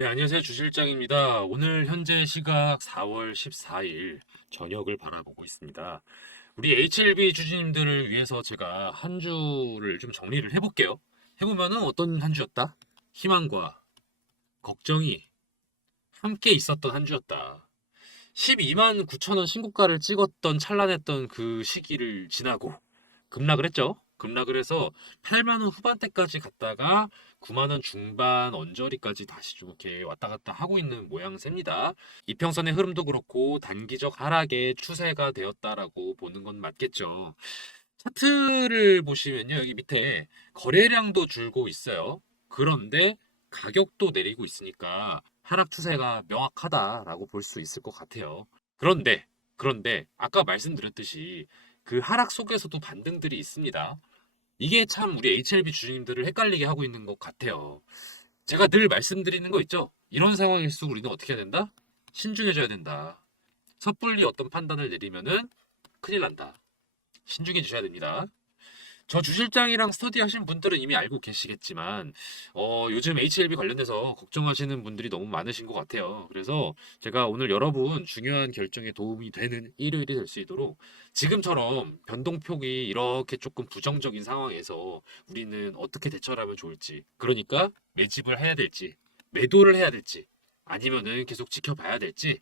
네, 안녕하세요. 주실장입니다. 오늘 현재 시각 4월 14일 저녁을 바라보고 있습니다. 우리 HLB 주주님들을 위해서 제가 한 주를 좀 정리를 해볼게요. 해보면은 어떤 한 주였다? 희망과 걱정이 함께 있었던 한 주였다. 12만 9천 원 신고가를 찍었던 찬란했던 그 시기를 지나고 급락을 했죠. 급락을 해서 8만 원 후반대까지 갔다가 9만 원 중반 언저리까지 다시 좀 이렇게 왔다 갔다 하고 있는 모양새입니다. 이평선의 흐름도 그렇고 단기적 하락의 추세가 되었다라고 보는 건 맞겠죠. 차트를 보시면요. 여기 밑에 거래량도 줄고 있어요. 그런데 가격도 내리고 있으니까 하락 추세가 명확하다라고 볼 수 있을 것 같아요. 그런데, 그런데 아까 말씀드렸듯이 그 하락 속에서도 반등들이 있습니다. 이게 참 우리 HLB 주주님들을 헷갈리게 하고 있는 것 같아요. 제가 늘 말씀드리는 거 있죠? 이런 상황일수록 우리는 어떻게 해야 된다? 신중해져야 된다. 섣불리 어떤 판단을 내리면은 큰일 난다. 신중해 주셔야 됩니다. 저 주실장이랑 스터디 하신 분들은 이미 알고 계시겠지만, 요즘 HLB 관련해서 걱정하시는 분들이 너무 많으신 것 같아요. 그래서 제가 오늘 여러분 중요한 결정에 도움이 되는 일요일이 될 수 있도록 지금처럼 변동폭이 이렇게 조금 부정적인 상황에서 우리는 어떻게 대처를 하면 좋을지, 그러니까 매집을 해야 될지, 매도를 해야 될지, 아니면은 계속 지켜봐야 될지,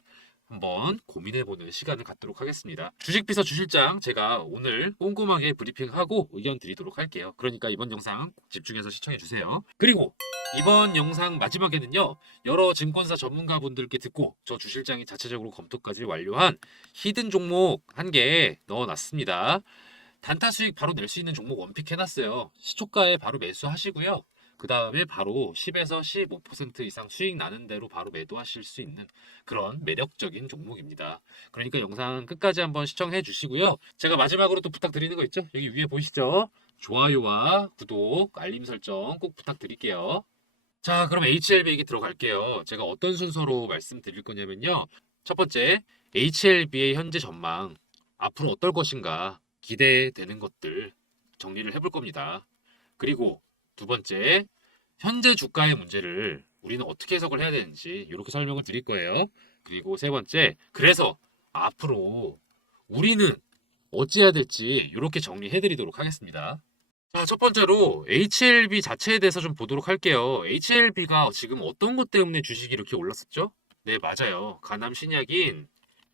한번 고민해보는 시간을 갖도록 하겠습니다. 주식비서 주실장 제가 오늘 꼼꼼하게 브리핑하고 의견 드리도록 할게요. 그러니까 이번 영상 꼭 집중해서 시청해주세요. 그리고 이번 영상 마지막에는요. 여러 증권사 전문가분들께 듣고 저 주실장이 자체적으로 검토까지 완료한 히든 종목 한 개 넣어놨습니다. 단타 수익 바로 낼 수 있는 종목 원픽 해놨어요. 시초가에 바로 매수하시고요. 그 다음에 바로 10에서 15% 이상 수익 나는 대로 바로 매도하실 수 있는 그런 매력적인 종목입니다. 그러니까 영상 끝까지 한번 시청해 주시고요. 제가 마지막으로 또 부탁드리는 거 있죠? 여기 위에 보이시죠? 좋아요와 구독, 알림 설정 꼭 부탁드릴게요. 자, 그럼 HLB 얘기 들어갈게요. 제가 어떤 순서로 말씀드릴 거냐면요. 첫 번째, HLB의 현재 전망, 앞으로 어떨 것인가 기대되는 것들 정리를 해볼 겁니다. 그리고 두 번째, 현재 주가의 문제를 우리는 어떻게 해석을 해야 되는지 이렇게 설명을 드릴 거예요. 그리고 세 번째, 그래서 앞으로 우리는 어찌해야 될지 이렇게 정리해 드리도록 하겠습니다. 자, 첫 번째로 HLB 자체에 대해서 좀 보도록 할게요. HLB가 지금 어떤 것 때문에 주식이 이렇게 올랐었죠? 네, 맞아요. 가남 신약인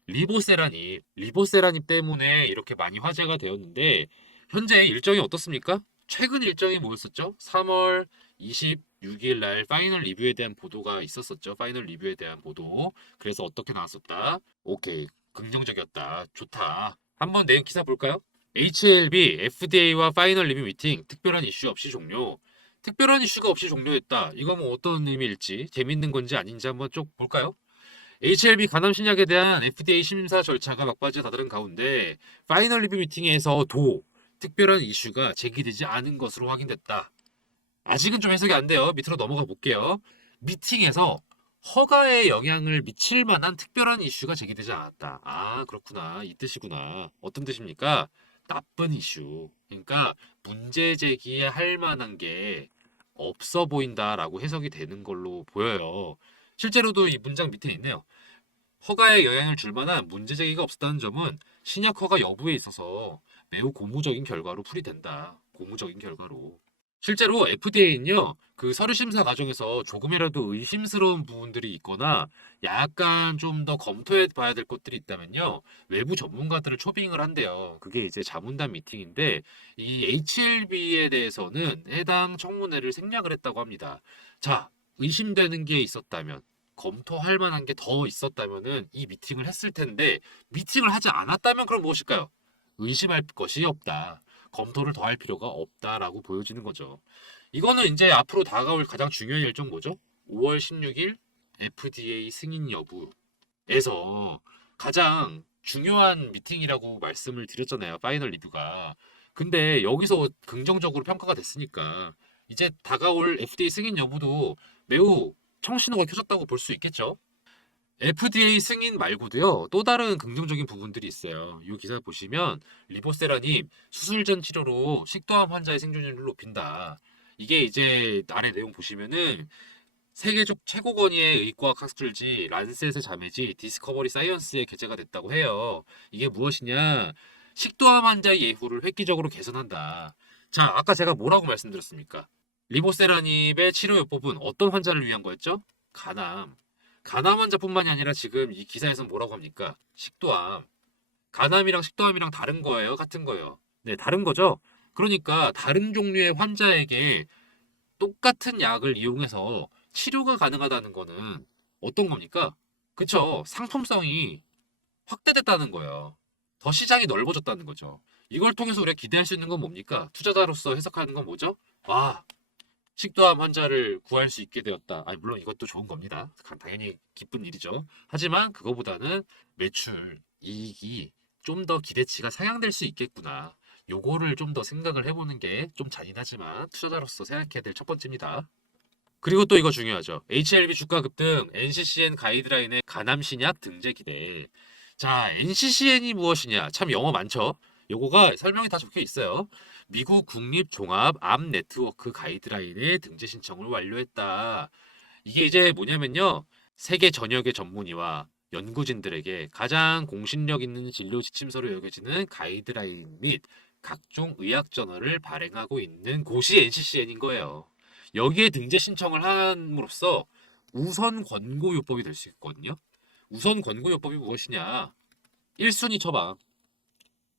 리보세라닙 때문에 이렇게 많이 화제가 되었는데 현재 일정이 어떻습니까? 최근 일정이 뭐였었죠? 3월 26일 날 파이널 리뷰에 대한 보도가 있었었죠. 파이널 리뷰에 대한 보도. 그래서 어떻게 나왔었다? 오케이. 긍정적이었다. 좋다. 한번 내용 기사 볼까요? HLB, FDA와 파이널 리뷰 미팅 특별한 이슈 없이 종료. 특별한 이슈가 없이 종료했다. 이거 뭐 어떤 의미일지 재밌는 건지 아닌지 한번 쭉 볼까요? HLB 간암 신약에 대한 FDA 심사 절차가 막바지에 다다른 가운데 파이널 리뷰 미팅에서도 특별한 이슈가 제기되지 않은 것으로 확인됐다. 아직은 좀 해석이 안 돼요. 밑으로 넘어가 볼게요. 미팅에서 허가에 영향을 미칠 만한 특별한 이슈가 제기되지 않았다. 아, 그렇구나. 이 뜻이구나. 어떤 뜻입니까? 나쁜 이슈. 그러니까 문제 제기할 만한 게 없어 보인다라고 해석이 되는 걸로 보여요. 실제로도 이 문장 밑에 있네요. 허가에 영향을 줄 만한 문제 제기가 없었다는 점은 신약 허가 여부에 있어서 매우 고무적인 결과로 풀이된다. 고무적인 결과로. 실제로 FDA는요, 그 서류 심사 과정에서 조금이라도 의심스러운 부분들이 있거나 약간 좀 더 검토해 봐야 될 것들이 있다면요, 외부 전문가들을 초빙을 한대요. 그게 이제 자문단 미팅인데, 이 HLB에 대해서는 해당 청문회를 생략을 했다고 합니다. 자, 의심되는 게 있었다면, 검토할 만한 게 더 있었다면은 이 미팅을 했을 텐데, 미팅을 하지 않았다면 그럼 무엇일까요? 의심할 것이 없다. 검토를 더 할 필요가 없다라고 보여지는 거죠. 이거는 이제 앞으로 다가올 가장 중요한 일정 뭐죠? 5월 16일 FDA 승인 여부에서 가장 중요한 미팅이라고 말씀을 드렸잖아요. 파이널 리뷰가. 근데 여기서 긍정적으로 평가가 됐으니까 이제 다가올 FDA 승인 여부도 매우 청신호가 켜졌다고 볼 수 있겠죠? FDA 승인 말고도요, 또 다른 긍정적인 부분들이 있어요. 이 기사 보시면, 리보세라님, 수술 전 치료로 식도암 환자의 생존율을 높인다. 이게 이제 아래 내용 보시면은, 세계적 최고 권위의 의과학 학술지 란셋의 자매지 디스커버리 사이언스에 게재가 됐다고 해요. 이게 무엇이냐? 식도암 환자의 예후를 획기적으로 개선한다. 자, 아까 제가 뭐라고 말씀드렸습니까? 리보세라닙의 치료요법은 어떤 환자를 위한 거였죠? 간암. 간암 환자뿐만이 아니라 지금 이 기사에서 뭐라고 합니까? 식도암. 간암이랑 식도암이랑 다른 거예요? 같은 거예요? 네, 다른 거죠? 그러니까 다른 종류의 환자에게 똑같은 약을 이용해서 치료가 가능하다는 거는 어떤 겁니까? 그쵸? 상품성이 확대됐다는 거예요. 더 시장이 넓어졌다는 거죠. 이걸 통해서 우리가 기대할 수 있는 건 뭡니까? 투자자로서 해석하는 건 뭐죠? 와, 식도암 환자를 구할 수 있게 되었다. 아니, 물론 이것도 좋은 겁니다. 당연히 기쁜 일이죠. 하지만 그거보다는 매출, 이익이 좀 더 기대치가 상향될 수 있겠구나. 요거를 좀 더 생각을 해보는 게 좀 잔인하지만 투자자로서 생각해야 될 첫 번째입니다. 그리고 또 이거 중요하죠. HLB 주가 급등, NCCN 가이드라인의 간암 신약 등재 기대. 자, NCCN이 무엇이냐? 참 영어 많죠? 요거가 설명이 다 적혀 있어요. 미국 국립종합암 네트워크 가이드라인의 등재 신청을 완료했다. 이게 이제 뭐냐면요. 세계 전역의 전문의와 연구진들에게 가장 공신력 있는 진료 지침서로 여겨지는 가이드라인 및 각종 의학 저널을 발행하고 있는 곳이 NCCN인 거예요. 여기에 등재 신청을 함으로써 우선 권고요법이 될 수 있거든요. 우선 권고요법이 무엇이냐? 1순위 처방.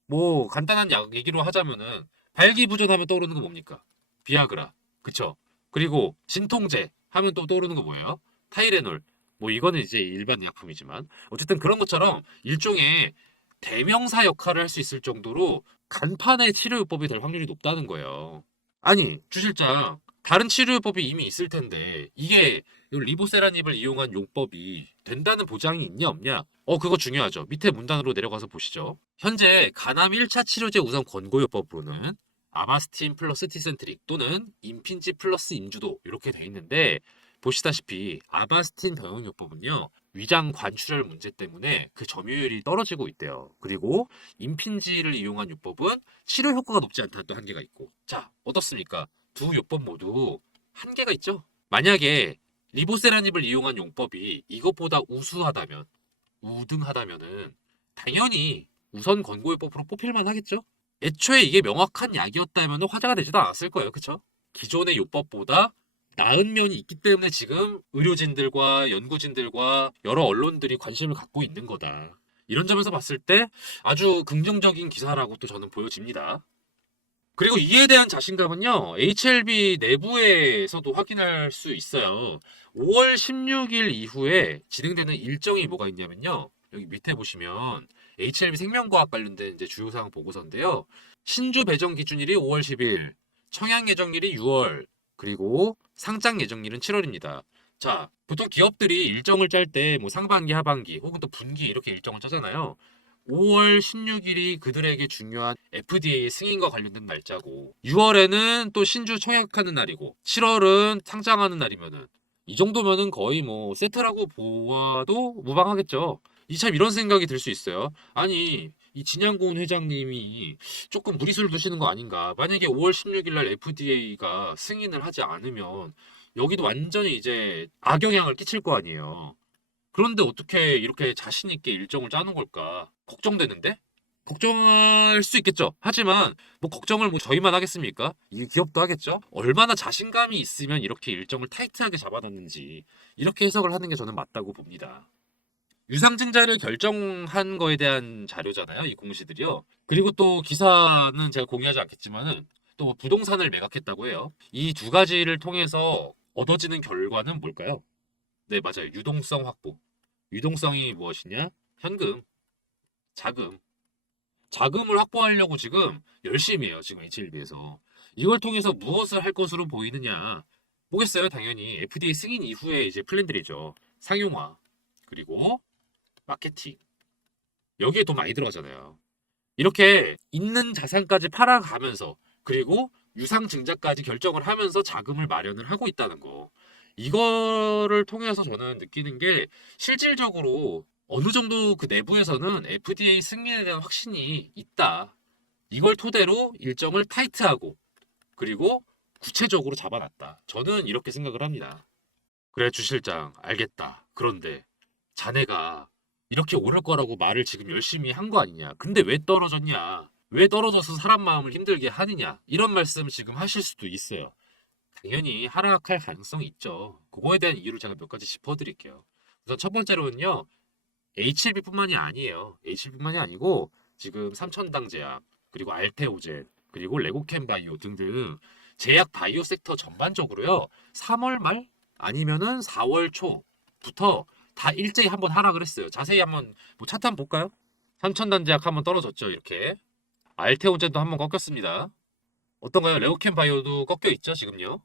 뭐 간단한 약 얘기로 하자면은 발기부전하면 떠오르는 거 뭡니까? 비아그라. 그쵸? 그리고 진통제 하면 또 떠오르는 거 뭐예요? 타이레놀. 뭐 이거는 이제 일반 약품이지만 어쨌든 그런 것처럼 일종의 대명사 역할을 할 수 있을 정도로 간판의 치료요법이 될 확률이 높다는 거예요. 아니, 주 실장, 다른 치료요법이 이미 있을 텐데 이게 리보세라닙을 이용한 용법이 된다는 보장이 있냐 없냐? 그거 중요하죠. 밑에 문단으로 내려가서 보시죠. 현재 간암 1차 치료제 우선 권고요법으로는 아바스틴 플러스 티센트릭 또는 임핀지 플러스 임주도 이렇게 돼 있는데 보시다시피 아바스틴 병용요법은요. 위장 관출혈 문제 때문에 그 점유율이 떨어지고 있대요. 그리고 임핀지를 이용한 요법은 치료 효과가 높지 않다는 또 한계가 있고. 자, 어떻습니까? 두 요법 모두 한계가 있죠. 만약에 리보세라닙을 이용한 용법이 이것보다 우수하다면, 우등하다면은 당연히 우선 권고요법으로 뽑힐만 하겠죠? 애초에 이게 명확한 약이었다면 화제가 되지도 않았을 거예요. 그쵸? 기존의 요법보다 나은 면이 있기 때문에 지금 의료진들과 연구진들과 여러 언론들이 관심을 갖고 있는 거다. 이런 점에서 봤을 때 아주 긍정적인 기사라고 또 저는 보여집니다. 그리고 이에 대한 자신감은요, HLB 내부에서도 확인할 수 있어요. 5월 16일 이후에 진행되는 일정이 뭐가 있냐면요. 여기 밑에 보시면 HLB 생명과학 관련된 이제 주요사항 보고서인데요. 신주 배정 기준일이 5월 10일, 청약 예정일이 6월, 그리고 상장 예정일은 7월입니다. 자, 보통 기업들이 일정을 짤 때 뭐 상반기, 하반기, 혹은 또 분기 이렇게 일정을 짜잖아요. 5월 16일이 그들에게 중요한 FDA 승인과 관련된 날짜고 6월에는 또 신주 청약하는 날이고 7월은 상장하는 날이면은 이 정도면은 거의 뭐 세트라고 보아도 무방하겠죠. 이 참 이런 생각이 들 수 있어요. 아니 이 진양고은 회장님이 조금 무리수를 두시는 거 아닌가. 만약에 5월 16일 날 FDA가 승인을 하지 않으면 여기도 완전히 이제 악영향을 끼칠 거 아니에요. 그런데 어떻게 이렇게 자신 있게 일정을 짜는 걸까? 걱정되는데? 걱정할 수 있겠죠. 하지만 뭐 걱정을 뭐 저희만 하겠습니까? 이 기업도 하겠죠. 얼마나 자신감이 있으면 이렇게 일정을 타이트하게 잡아놨는지 이렇게 해석을 하는 게 저는 맞다고 봅니다. 유상증자를 결정한 거에 대한 자료잖아요. 이 공시들이요. 그리고 또 기사는 제가 공유하지 않겠지만은 또뭐 부동산을 매각했다고 해요. 이 두 가지를 통해서 얻어지는 결과는 뭘까요? 네, 맞아요. 유동성 확보. 유동성이 무엇이냐? 현금, 자금. 자금을 확보하려고 지금 열심히 해요. 지금 HLB에서. 이걸 통해서 무엇을 할 것으로 보이느냐? 보겠어요. 당연히. FDA 승인 이후에 이제 플랜들이죠. 상용화. 그리고 마케팅. 여기에 돈 많이 들어가잖아요. 이렇게 있는 자산까지 팔아가면서 그리고 유상증자까지 결정을 하면서 자금을 마련을 하고 있다는 거. 이거를 통해서 저는 느끼는 게 실질적으로 어느 정도 그 내부에서는 FDA 승인에 대한 확신이 있다. 이걸 토대로 일정을 타이트하고 그리고 구체적으로 잡아놨다. 저는 이렇게 생각을 합니다. 그래, 주 실장, 알겠다. 그런데 자네가 이렇게 오를 거라고 말을 지금 열심히 한 거 아니냐? 근데 왜 떨어졌냐? 왜 떨어져서 사람 마음을 힘들게 하느냐? 이런 말씀 지금 하실 수도 있어요. 당연히 하락할 가능성이 있죠. 그거에 대한 이유를 제가 몇 가지 짚어드릴게요. 우선 첫 번째로는요, HLB뿐만이 아니에요. HLB뿐만이 아니고 지금 삼천당 제약, 그리고 알테오젠, 그리고 레고캠 바이오 등등 제약 바이오 섹터 전반적으로요. 3월 말 아니면은 4월 초부터 다 일제히 한번 하락을 했어요. 자세히 한번 뭐 차트 한번 볼까요? 삼천당 제약 한번 떨어졌죠. 이렇게 알테오젠도 한번 꺾였습니다. 어떤가요? 레고캠 바이오도 꺾여 있죠, 지금요.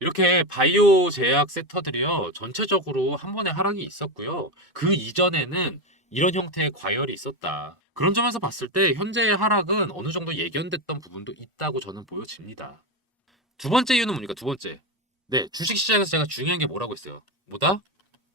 이렇게 바이오 제약 섹터들이요, 전체적으로 한 번의 하락이 있었고요. 그 이전에는 이런 형태의 과열이 있었다. 그런 점에서 봤을 때 현재의 하락은 어느 정도 예견됐던 부분도 있다고 저는 보여집니다. 두 번째 이유는 뭡니까? 두 번째. 네, 주식시장에서 제가 중요한 게 뭐라고 했어요? 뭐다?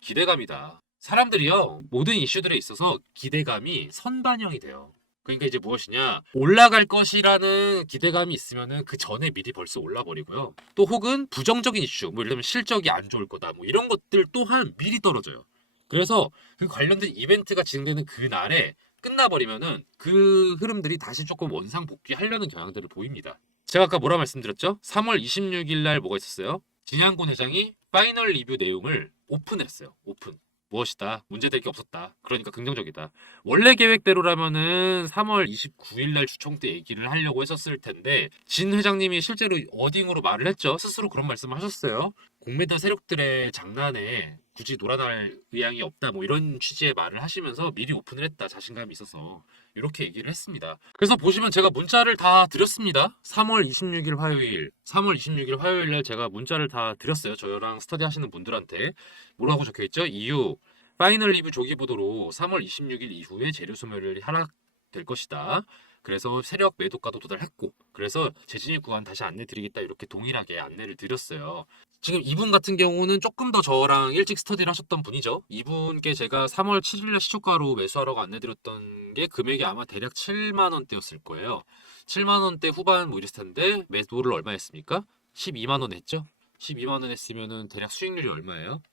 기대감이다. 사람들이요, 모든 이슈들에 있어서 기대감이 선반영이 돼요. 그러니까 이제 무엇이냐, 올라갈 것이라는 기대감이 있으면은 그 전에 미리 벌써 올라버리고요. 또 혹은 부정적인 이슈, 뭐 예를 들면 실적이 안 좋을 거다, 뭐 이런 것들 또한 미리 떨어져요. 그래서 그 관련된 이벤트가 진행되는 그 날에 끝나버리면은 그 흐름들이 다시 조금 원상 복귀하려는 경향들을 보입니다. 제가 아까 뭐라 말씀드렸죠? 3월 26일 날 뭐가 있었어요? 진양곤 회장이 파이널 리뷰 내용을 오픈했어요. 오픈. 무엇이다. 문제될 게 없었다. 그러니까 긍정적이다. 원래 계획대로라면은 3월 29일 날 주총 때 얘기를 하려고 했었을 텐데 진 회장님이 실제로 어딩으로 말을 했죠. 스스로 그런 말씀을 하셨어요. 공매도 세력들의 장난에 굳이 놀아날 의향이 없다. 뭐 이런 취지의 말을 하시면서 미리 오픈을 했다. 자신감이 있어서 이렇게 얘기를 했습니다. 그래서 보시면 제가 문자를 다 드렸습니다. 3월 26일 화요일, 3월 26일 화요일 날 제가 문자를 다 드렸어요. 저랑 스터디 하시는 분들한테. 뭐라고 적혀 있죠? 이유 파이널 리뷰 조기 보도로 3월 26일 이후에 재료 소멸이 하락될 것이다. 그래서 세력 매도가도 도달했고, 그래서 재진입 구간 다시 안내 드리겠다 이렇게 동일하게 안내를 드렸어요. 지금 이분 같은 경우는 조금 더 저랑 일찍 스터디를 하셨던 분이죠. 이분께 제가 3월 7일날 시초가로 매수하라고 안내드렸던 게 금액이 아마 대략 7만 원대였을 거예요. 7만 원대 후반 뭐 이랬을 텐데 매도를 얼마 했습니까? 12만 원 했죠? 12만 원 했으면은 대략 수익률이 얼마예요?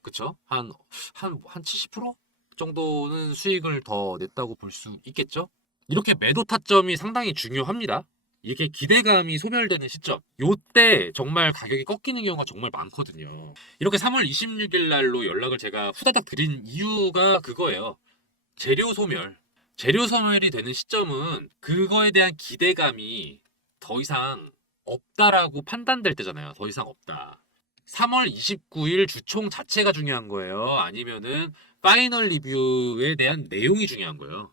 그쵸? 한 70% 정도는 수익을 더 냈다고 볼 수 있겠죠? 이렇게 매도 타점이 상당히 중요합니다. 이게 기대감이 소멸되는 시점. 요때 정말 가격이 꺾이는 경우가 정말 많거든요. 이렇게 3월 26일 날로 연락을 제가 후다닥 드린 이유가 그거예요. 재료 소멸. 재료 소멸이 되는 시점은 그거에 대한 기대감이 더 이상 없다라고 판단될 때잖아요. 더 이상 없다. 3월 29일 주총 자체가 중요한 거예요? 아니면은 파이널 리뷰에 대한 내용이 중요한 거예요?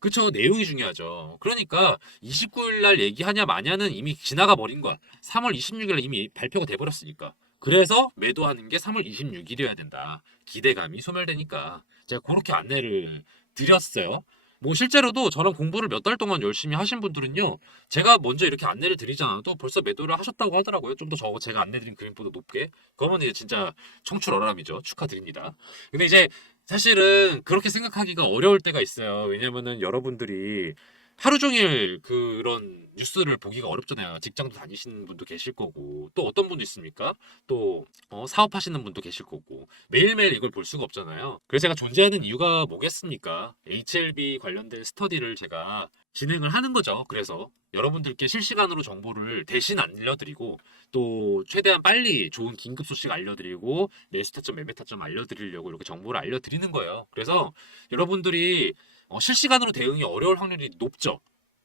그쵸, 내용이 중요하죠. 그러니까 29일 날 얘기하냐 마냐는 이미 지나가 버린 거야. 3월 26일 날 이미 발표가 돼 버렸으니까. 그래서 매도하는 게 3월 26일이어야 된다. 기대감이 소멸되니까. 제가 그렇게 안내를 드렸어요. 뭐 실제로도 저랑 공부를 몇 달 동안 열심히 하신 분들은요. 제가 먼저 이렇게 안내를 드리지 않아도 벌써 매도를 하셨다고 하더라고요. 좀 더 제가 안내드린 그림보다 높게. 그러면 이제 진짜 청출어람이죠. 축하드립니다. 근데 이제 사실은 그렇게 생각하기가 어려울 때가 있어요. 왜냐면은 여러분들이 하루 종일 그런 뉴스를 보기가 어렵잖아요. 직장도 다니시는 분도 계실 거고, 또 어떤 분도 있습니까? 또 사업하시는 분도 계실 거고, 매일매일 이걸 볼 수가 없잖아요. 그래서 제가 존재하는 이유가 뭐겠습니까? HLB 관련된 스터디를 제가 진행을 하는 거죠. 그래서 여러분들께 실시간으로 정보를 대신 알려드리고, 또 최대한 빨리 좋은 긴급 소식 알려드리고, 매수 타점, 매매 타점 알려드리려고 이렇게 정보를 알려드리는 거예요. 그래서 여러분들이 실시간으로 대응이 어려울 확률이 높죠.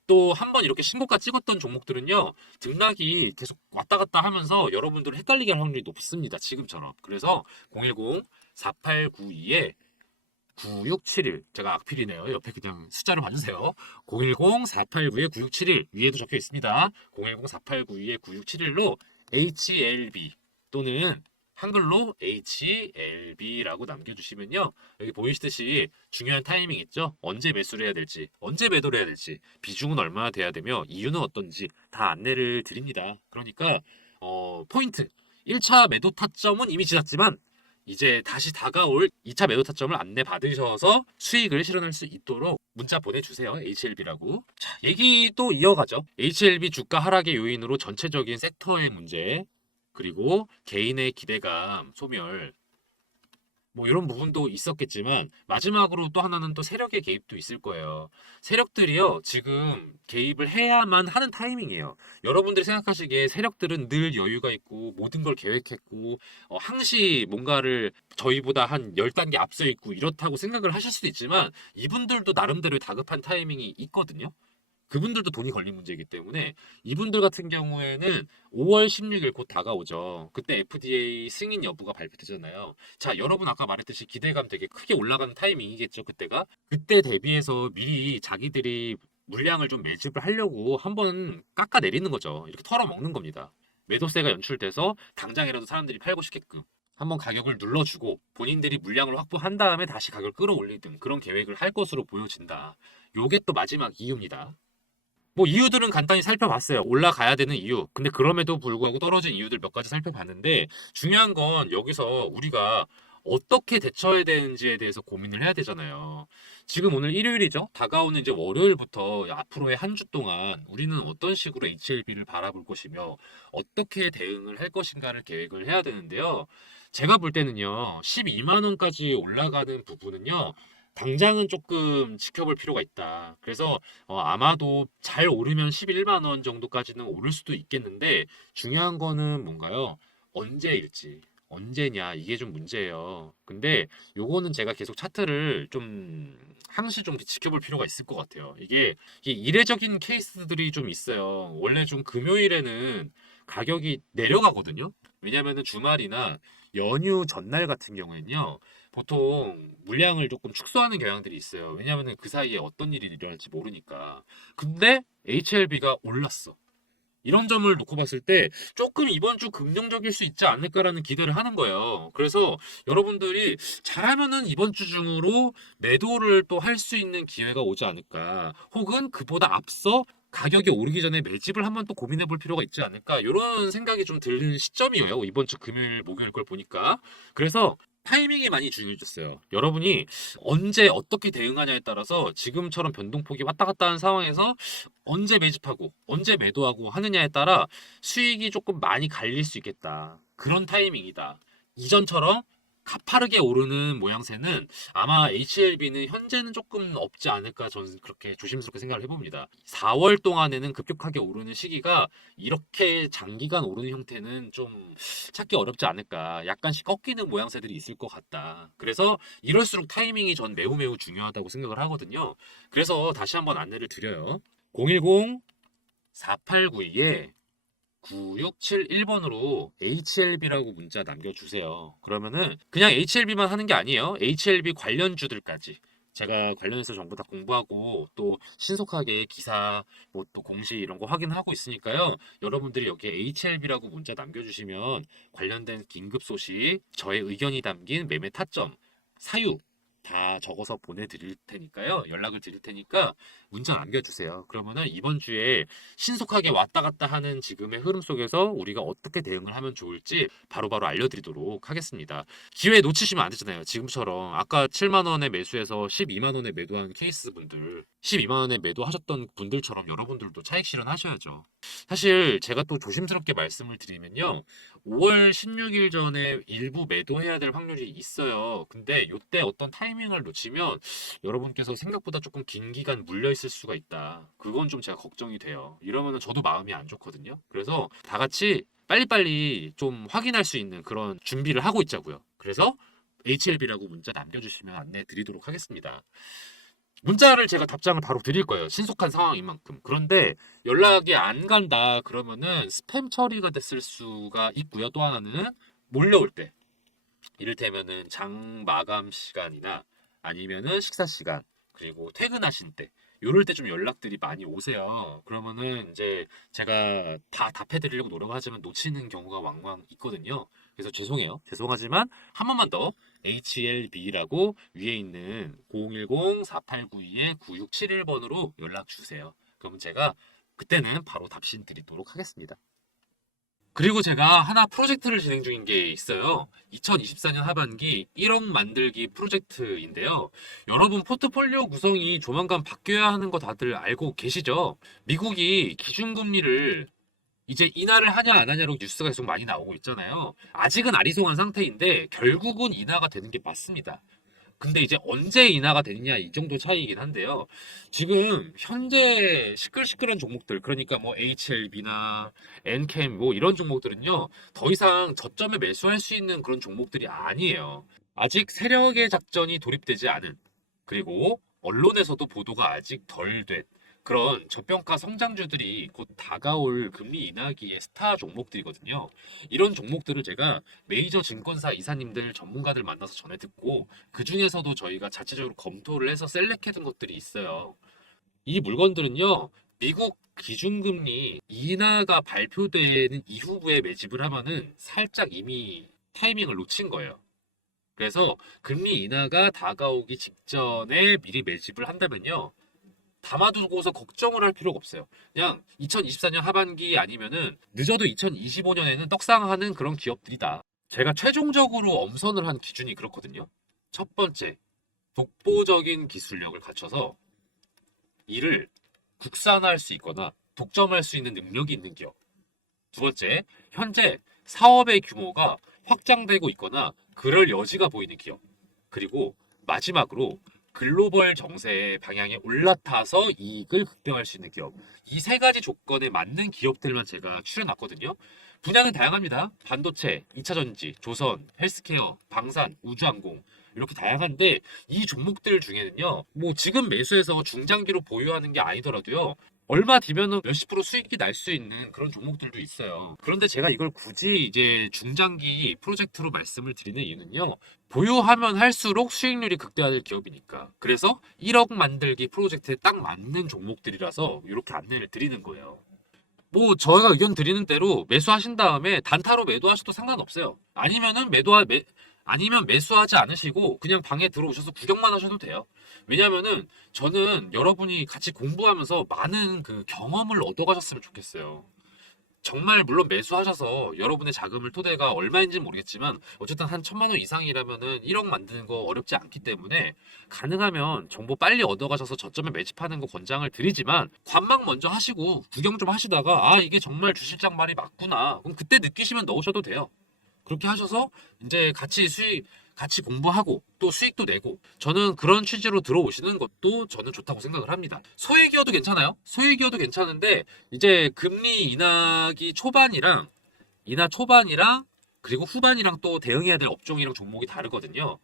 또 한 번 이렇게 신고가 찍었던 종목들은요, 등락이 계속 왔다 갔다 하면서 여러분들을 헷갈리게 할 확률이 높습니다. 지금처럼. 그래서 010-4892에 9671, 제가 악필이네요. 옆에 그냥 숫자를 봐주세요. 010-489-9671 위에도 적혀 있습니다. 010-4892-9671로 HLB 또는 한글로 HLB라고 남겨주시면요. 여기 보이시듯이 중요한 타이밍 있죠? 언제 매수를 해야 될지, 언제 매도를 해야 될지, 비중은 얼마나 돼야 되며 이유는 어떤지 다 안내를 드립니다. 그러니까 포인트 1차 매도 타점은 이미 지났지만 이제 다시 다가올 2차 매도 타점을 안내 받으셔서 수익을 실현할 수 있도록 문자 보내주세요. HLB라고. 자, 얘기 또 이어가죠. HLB 주가 하락의 요인으로 전체적인 섹터의 문제, 그리고 개인의 기대감 소멸, 뭐 이런 부분도 있었겠지만 마지막으로 또 하나는 또 세력의 개입도 있을 거예요. 세력들이요 지금 개입을 해야만 하는 타이밍이에요. 여러분들이 생각하시기에 세력들은 늘 여유가 있고 모든 걸 계획했고 항시 뭔가를 저희보다 한 10단계 앞서 있고 이렇다고 생각을 하실 수도 있지만 이분들도 나름대로의 다급한 타이밍이 있거든요. 그분들도 돈이 걸린 문제이기 때문에 이분들 같은 경우에는 5월 16일 곧 다가오죠. 그때 FDA 승인 여부가 발표되잖아요. 자, 여러분 아까 말했듯이 기대감 되게 크게 올라가는 타이밍이겠죠, 그때가. 그때 대비해서 미리 자기들이 물량을 좀 매집을 하려고 한번 깎아내리는 거죠. 이렇게 털어먹는 겁니다. 매도세가 연출돼서 당장이라도 사람들이 팔고 싶게끔. 한번 가격을 눌러주고 본인들이 물량을 확보한 다음에 다시 가격을 끌어올리든 그런 계획을 할 것으로 보여진다. 요게 또 마지막 이유입니다. 뭐 이유들은 간단히 살펴봤어요. 올라가야 되는 이유. 근데 그럼에도 불구하고 떨어진 이유들 몇 가지 살펴봤는데 중요한 건 여기서 우리가 어떻게 대처해야 되는지에 대해서 고민을 해야 되잖아요. 지금 오늘 일요일이죠. 다가오는 이제 월요일부터 앞으로의 한 주 동안 우리는 어떤 식으로 HLB를 바라볼 것이며 어떻게 대응을 할 것인가를 계획을 해야 되는데요. 제가 볼 때는요. 12만 원까지 올라가는 부분은요. 당장은 조금 지켜볼 필요가 있다. 그래서 아마도 잘 오르면 11만 원 정도까지는 오를 수도 있겠는데 중요한 거는 뭔가요? 언제일지. 언제냐 이게 좀 문제예요. 근데 요거는 제가 계속 차트를 좀 항시 좀 지켜볼 필요가 있을 것 같아요. 이게 이례적인 케이스들이 좀 있어요. 원래 좀 금요일에는 가격이 내려가거든요. 왜냐면은 주말이나 연휴 전날 같은 경우에는요. 보통 물량을 조금 축소하는 경향들이 있어요. 왜냐하면 그 사이에 어떤 일이 일어날지 모르니까. 근데 HLB가 올랐어. 이런 점을 놓고 봤을 때 조금 이번 주 긍정적일 수 있지 않을까라는 기대를 하는 거예요. 그래서 여러분들이 잘하면은 이번 주 중으로 매도를 또 할 수 있는 기회가 오지 않을까. 혹은 그보다 앞서 가격이 오르기 전에 매집을 한번 또 고민해 볼 필요가 있지 않을까. 이런 생각이 좀 드는 시점이에요. 이번 주 금요일, 목요일 걸 보니까. 그래서 타이밍이 많이 중요해졌어요. 여러분이 언제 어떻게 대응하냐에 따라서 지금처럼 변동폭이 왔다 갔다 하는 상황에서 언제 매집하고 언제 매도하고 하느냐에 따라 수익이 조금 많이 갈릴 수 있겠다. 그런 타이밍이다. 이전처럼 가파르게 오르는 모양새는 아마 HLB는 현재는 조금 없지 않을까 저는 그렇게 조심스럽게 생각을 해봅니다. 4월 동안에는 급격하게 오르는 시기가 이렇게 장기간 오르는 형태는 좀 찾기 어렵지 않을까. 약간씩 꺾이는 모양새들이 있을 것 같다. 그래서 이럴수록 타이밍이 전 매우 매우 중요하다고 생각을 하거든요. 그래서 다시 한번 안내를 드려요. 010-4892에 9671번으로 HLB라고 문자 남겨주세요. 그러면은 그냥 HLB만 하는 게 아니에요. HLB 관련주들까지. 제가 관련해서 전부 다 공부하고 또 신속하게 기사 뭐 또 공시 이런 거 확인하고 있으니까요. 여러분들이 여기에 HLB라고 문자 남겨주시면 관련된 긴급 소식, 저의 의견이 담긴 매매 타점, 사유 다 적어서 보내드릴 테니까요. 연락을 드릴 테니까 문자 남겨주세요. 그러면은 이번 주에 신속하게 왔다 갔다 하는 지금의 흐름 속에서 우리가 어떻게 대응을 하면 좋을지 바로바로 알려드리도록 하겠습니다. 기회 놓치시면 안 되잖아요. 지금처럼 아까 7만 원에 매수해서 12만 원에 매도한 케이스 분들 12만 원에 매도하셨던 분들처럼 여러분들도 차익 실현하셔야죠. 사실 제가 또 조심스럽게 말씀을 드리면요. 5월 16일 전에 일부 매도해야 될 확률이 있어요. 근데 이때 어떤 타이밍을 놓치면 여러분께서 생각보다 조금 긴 기간 물려 있을 수가 있다. 그건 좀 제가 걱정이 돼요. 이러면은 저도 마음이 안 좋거든요. 그래서 다 같이 빨리빨리 좀 확인할 수 있는 그런 준비를 하고 있자고요. 그래서 HLB라고 문자 남겨주시면 안내 드리도록 하겠습니다. 문자를 제가 답장을 바로 드릴 거예요. 신속한 상황인 만큼. 그런데 연락이 안 간다 그러면은 스팸 처리가 됐을 수가 있고요. 또 하나는 몰려올 때. 이를테면은 장 마감 시간이나 아니면은 식사 시간 그리고 퇴근하신 때 요럴 때 좀 연락들이 많이 오세요. 그러면은 이제 제가 다 답해드리려고 노력하지만 놓치는 경우가 왕왕 있거든요. 그래서 죄송해요. 죄송하지만 한 번만 더 HLB라고 위에 있는 010-4892-9671번으로 연락 주세요. 그러면 제가 그때는 바로 답신 드리도록 하겠습니다. 그리고 제가 하나 프로젝트를 진행 중인 게 있어요. 2024년 하반기 1억 만들기 프로젝트인데요. 여러분 포트폴리오 구성이 조만간 바뀌어야 하는 거 다들 알고 계시죠? 미국이 기준금리를 이제 인하를 하냐 안 하냐로 뉴스가 계속 많이 나오고 있잖아요. 아직은 아리송한 상태인데 결국은 인하가 되는 게 맞습니다. 근데 이제 언제 인하가 되느냐 이 정도 차이이긴 한데요. 지금 현재 시끌시끌한 종목들, 그러니까 뭐 HLB나 엔캠 뭐 이런 종목들은요, 더 이상 저점에 매수할 수 있는 그런 종목들이 아니에요. 아직 세력의 작전이 돌입되지 않은, 그리고 언론에서도 보도가 아직 덜 된 그런 저평가 성장주들이 곧 다가올 금리 인하기의 스타 종목들이거든요. 이런 종목들을 제가 메이저 증권사 이사님들 전문가들 만나서 전해 듣고, 그 중에서도 저희가 자체적으로 검토를 해서 셀렉해둔 것들이 있어요. 이 물건들은요, 미국 기준금리 인하가 발표되는 이후부에 매집을 하면은 살짝 이미 타이밍을 놓친 거예요. 그래서 금리 인하가 다가오기 직전에 미리 매집을 한다면요, 담아두고서 걱정을 할 필요가 없어요. 그냥 2024년 하반기 아니면은 늦어도 2025년에는 떡상하는 그런 기업들이다. 제가 최종적으로 엄선을 한 기준이 그렇거든요. 첫 번째, 독보적인 기술력을 갖춰서 이를 국산화할 수 있거나 독점할 수 있는 능력이 있는 기업. 두 번째, 현재 사업의 규모가 확장되고 있거나 그럴 여지가 보이는 기업. 그리고 마지막으로 글로벌 정세의 방향에 올라타서 이익을 극대화할 수 있는 기업. 이 세 가지 조건에 맞는 기업들만 제가 추려놨거든요. 분야는 다양합니다. 반도체, 2차 전지, 조선, 헬스케어, 방산, 우주항공 이렇게 다양한데, 이 종목들 중에는요, 뭐 지금 매수해서 중장기로 보유하는 게 아니더라도요, 얼마 뒤면은 몇십 프로 수익이 날 수 있는 그런 종목들도 있어요. 그런데 제가 이걸 굳이 이제 중장기 프로젝트로 말씀을 드리는 이유는요, 보유하면 할수록 수익률이 극대화될 기업이니까. 그래서 1억 만들기 프로젝트에 딱 맞는 종목들이라서 이렇게 안내를 드리는 거예요. 뭐 저희가 의견 드리는 대로 매수하신 다음에 단타로 매도하셔도 상관없어요. 아니면 매수하지 않으시고 그냥 방에 들어오셔서 구경만 하셔도 돼요. 왜냐면은 저는 여러분이 같이 공부하면서 많은 그 경험을 얻어가셨으면 좋겠어요. 정말 물론 매수하셔서 여러분의 자금을 토대가 얼마인지는 모르겠지만 어쨌든 한 1,000만 원 이상이라면은 1억 만드는 거 어렵지 않기 때문에, 가능하면 정보 빨리 얻어가셔서 저점에 매집하는 거 권장을 드리지만, 관망 먼저 하시고 구경 좀 하시다가 아 이게 정말 주실장 말이 맞구나, 그럼 그때 느끼시면 넣으셔도 돼요. 그렇게 하셔서 이제 같이 공부하고 또 수익도 내고, 저는 그런 취지로 들어오시는 것도 저는 좋다고 생각을 합니다. 소액이어도 괜찮아요. 소액이어도 괜찮은데 이제 금리 인하 초반이랑 그리고 후반이랑 또 대응해야 될 업종이랑 종목이 다르거든요.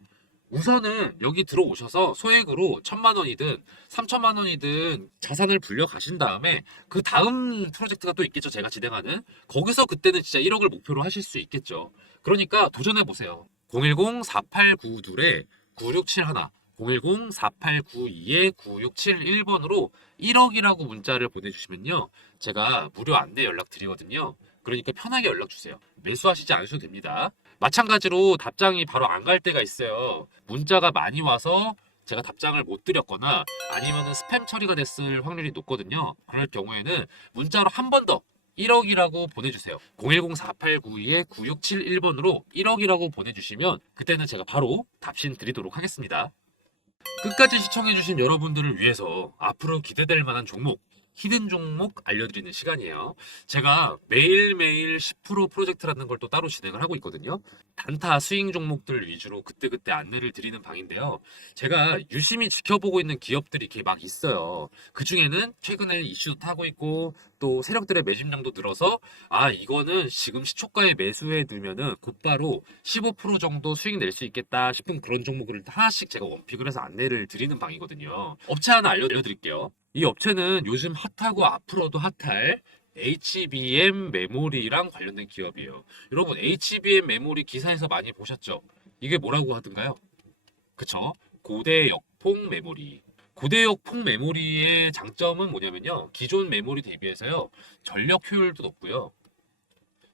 우선은 여기 들어오셔서 소액으로 1,000만 원이든 3,000만 원이든 자산을 불려 가신 다음에, 그 다음 프로젝트가 또 있겠죠. 제가 진행하는. 거기서 그때는 진짜 1억을 목표로 하실 수 있겠죠. 그러니까 도전해 보세요. 010-4892-9671, 010-4892-9671번으로 1억이라고 문자를 보내주시면요, 제가 무료 안내 연락 드리거든요. 그러니까 편하게 연락 주세요. 매수하시지 않으셔도 됩니다. 마찬가지로 답장이 바로 안 갈 때가 있어요. 문자가 많이 와서 제가 답장을 못 드렸거나 아니면은 스팸 처리가 됐을 확률이 높거든요. 그럴 경우에는 문자로 한 번 더 1억이라고 보내주세요. 010-4892-9671번으로 1억이라고 보내주시면 그때는 제가 바로 답신 드리도록 하겠습니다. 끝까지 시청해주신 여러분들을 위해서 앞으로 기대될 만한 종목, 히든 종목 알려드리는 시간이에요. 제가 매일매일 10% 프로젝트라는 걸 또 따로 진행을 하고 있거든요. 단타 스윙 종목들 위주로 그때그때 안내를 드리는 방인데요. 제가 유심히 지켜보고 있는 기업들이 이렇게 막 있어요. 그 중에는 최근에 이슈도 타고 있고 또 세력들의 매집량도 늘어서 아 이거는 지금 시초가에 매수해 두면은 곧바로 15% 정도 수익 낼 수 있겠다 싶은 그런 종목을 하나씩 제가 원픽을 해서 안내를 드리는 방이거든요. 업체 하나 알려드릴게요. 이 업체는 요즘 핫하고 앞으로도 핫할 HBM 메모리랑 관련된 기업이에요. 여러분 HBM 메모리 기사에서 많이 보셨죠? 이게 뭐라고 하던가요? 그쵸? 고대역폭 메모리. 고대역폭 메모리의 장점은 뭐냐면요, 기존 메모리 대비해서요, 전력 효율도 높고요.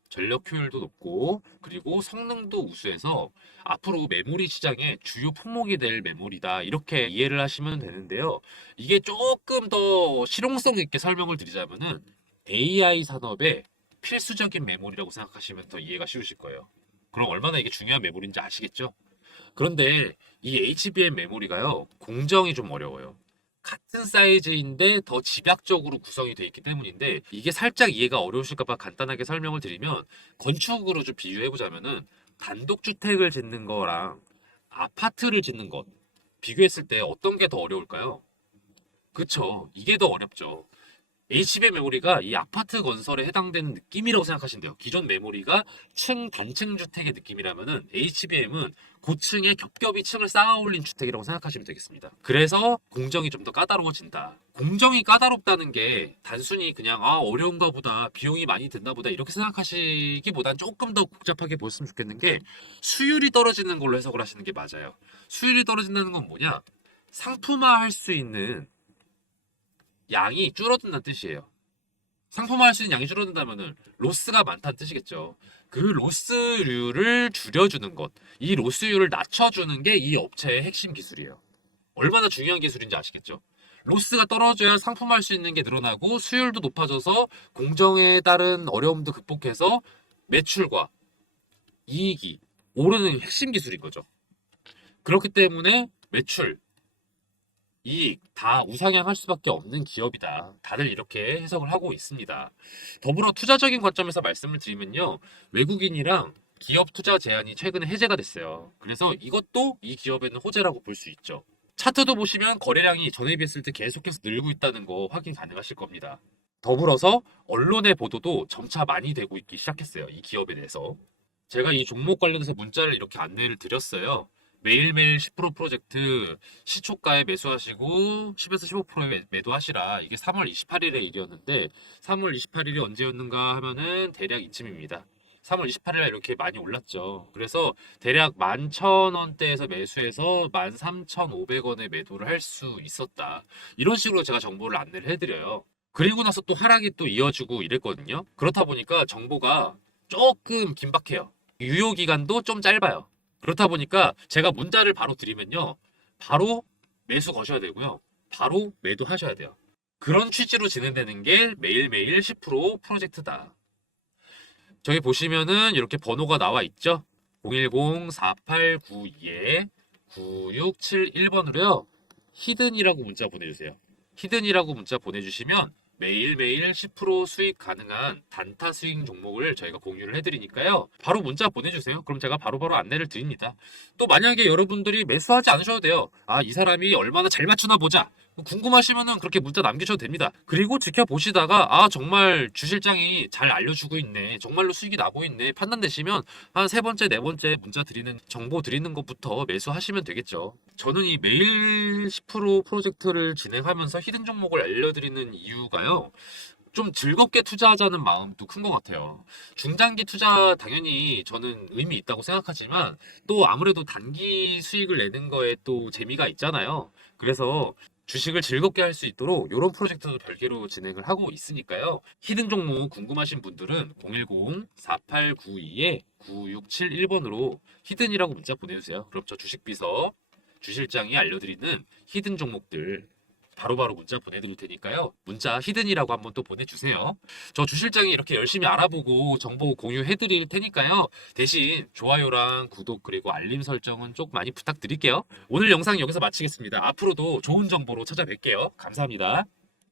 전력 효율도 높고 그리고 성능도 우수해서 앞으로 메모리 시장의 주요 품목이 될 메모리다, 이렇게 이해를 하시면 되는데요. 이게 조금 더 실용성 있게 설명을 드리자면은 AI 산업의 필수적인 메모리라고 생각하시면 더 이해가 쉬우실 거예요. 그럼 얼마나 이게 중요한 메모리인지 아시겠죠? 그런데 이 HBM 메모리가요, 공정이 좀 어려워요. 같은 사이즈인데 더 집약적으로 구성이 되어 있기 때문인데 이게 살짝 이해가 어려우실까봐 간단하게 설명을 드리면 건축으로 좀 비유해 보자면은 단독주택을 짓는 거랑 아파트를 짓는 것 비교했을 때 어떤 게 더 어려울까요? 그쵸. 이게 더 어렵죠. HBM 메모리가 이 아파트 건설에 해당되는 느낌이라고 생각하시면 돼요. 기존 메모리가 단층 주택의 느낌이라면은 HBM은 고층에 겹겹이 층을 쌓아 올린 주택이라고 생각하시면 되겠습니다. 그래서 공정이 좀 더 까다로워진다. 공정이 까다롭다는 게 단순히 그냥 어려운가 보다, 비용이 많이 든다 보다 이렇게 생각하시기보단 조금 더 복잡하게 보셨으면 좋겠는 게 수율이 떨어지는 걸로 해석을 하시는 게 맞아요. 수율이 떨어진다는 건 뭐냐? 상품화할 수 있는 양이 줄어든다는 뜻이에요. 상품화할 수 있는 양이 줄어든다면은 로스가 많다는 뜻이겠죠. 그 로스율을 줄여주는 것, 이 로스율을 낮춰주는 게 이 업체의 핵심 기술이에요. 얼마나 중요한 기술인지 아시겠죠? 로스가 떨어져야 상품화할 수 있는 게 늘어나고 수율도 높아져서 공정에 따른 어려움도 극복해서 매출과 이익이 오르는 핵심 기술인 거죠. 그렇기 때문에 매출, 이익 다 우상향할 수밖에 없는 기업이다. 다들 이렇게 해석을 하고 있습니다. 더불어 투자적인 관점에서 말씀을 드리면요. 외국인이랑 기업 투자 제한이 최근에 해제가 됐어요. 그래서 이것도 이 기업에는 호재라고 볼 수 있죠. 차트도 보시면 거래량이 전에 비했을 때 계속해서 늘고 있다는 거 확인 가능하실 겁니다. 더불어서 언론의 보도도 점차 많이 되고 있기 시작했어요. 이 기업에 대해서. 제가 이 종목 관련해서 문자를 이렇게 안내를 드렸어요. 매일매일 10% 프로젝트 시초가에 매수하시고 10에서 15%에 매도하시라. 이게 3월 28일의 일이었는데 3월 28일이 언제였는가 하면은 대략 이쯤입니다. 3월 28일에 이렇게 많이 올랐죠. 그래서 대략 11,000원대에서 매수해서 13,500원에 매도를 할 수 있었다. 이런 식으로 제가 정보를 안내를 해드려요. 그리고 나서 또 하락이 또 이어지고 이랬거든요. 그렇다 보니까 정보가 조금 긴박해요. 유효 기간도 좀 짧아요. 그렇다 보니까 제가 문자를 바로 드리면요. 바로 매수 거셔야 되고요. 바로 매도하셔야 돼요. 그런 취지로 진행되는 게 매일매일 10% 프로젝트다. 저기 보시면은 이렇게 번호가 나와 있죠. 010-4892-9671번으로요. 히든이라고 문자 보내주세요. 히든이라고 문자 보내주시면 매일매일 10% 수익 가능한 단타 스윙 종목을 저희가 공유를 해드리니까요. 바로 문자 보내주세요. 그럼 제가 바로바로 안내를 드립니다. 또 만약에 여러분들이 매수하지 않으셔도 돼요. 이 사람이 얼마나 잘 맞추나 보자. 궁금하시면은 그렇게 문자 남기셔도 됩니다. 그리고 지켜보시다가 정말 주실장이 잘 알려주고 있네. 정말로 수익이 나고 있네. 판단되시면 한 세 번째, 네 번째 문자 드리는 정보 드리는 것부터 매수하시면 되겠죠. 저는 이 매일 10% 프로젝트를 진행하면서 히든 종목을 알려드리는 이유가요. 좀 즐겁게 투자하자는 마음도 큰 것 같아요. 중장기 투자 당연히 저는 의미 있다고 생각하지만 또 아무래도 단기 수익을 내는 거에 또 재미가 있잖아요. 그래서 주식을 즐겁게 할 수 있도록 이런 프로젝트도 별개로 진행을 하고 있으니까요. 히든 종목 궁금하신 분들은 010-4892-9671번으로 히든이라고 문자 보내주세요. 그럼 저 주식비서 주실장이 알려드리는 히든 종목들 바로바로 문자 보내드릴 테니까요. 문자 히든이라고 한번 또 보내주세요. 저 주실장이 이렇게 열심히 알아보고 정보 공유해드릴 테니까요. 대신 좋아요랑 구독 그리고 알림 설정은 좀 많이 부탁드릴게요. 오늘 영상 여기서 마치겠습니다. 앞으로도 좋은 정보로 찾아뵐게요. 감사합니다.